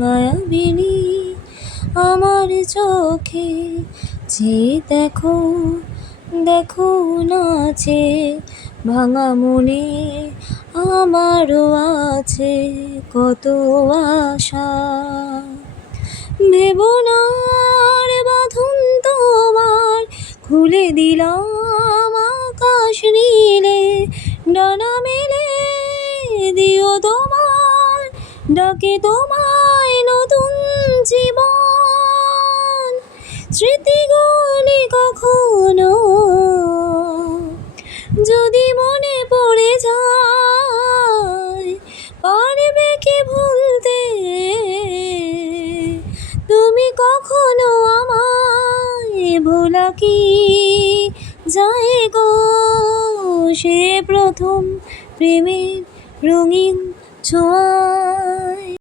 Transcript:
মায়াবিনী আমার চোখে যে দেখো দেখো নাচে ভাঙা মনে আমারও আছে কত আশা। ভেবো না আর বাঁধন তোমার, খুলে দিলাম আকাশ নীলে, ডানা মেলে দিও তোমার ডাকে তোমায় নতুন জীবন। স্মৃতিগুলি কখনো যদি মনে পড়ে যায়, পারবে কি ভুলতে তুমি কখনো আমায়? ভোলা কি যায় গো সে প্রথম প্রেমের রঙিন ছোঁয়া।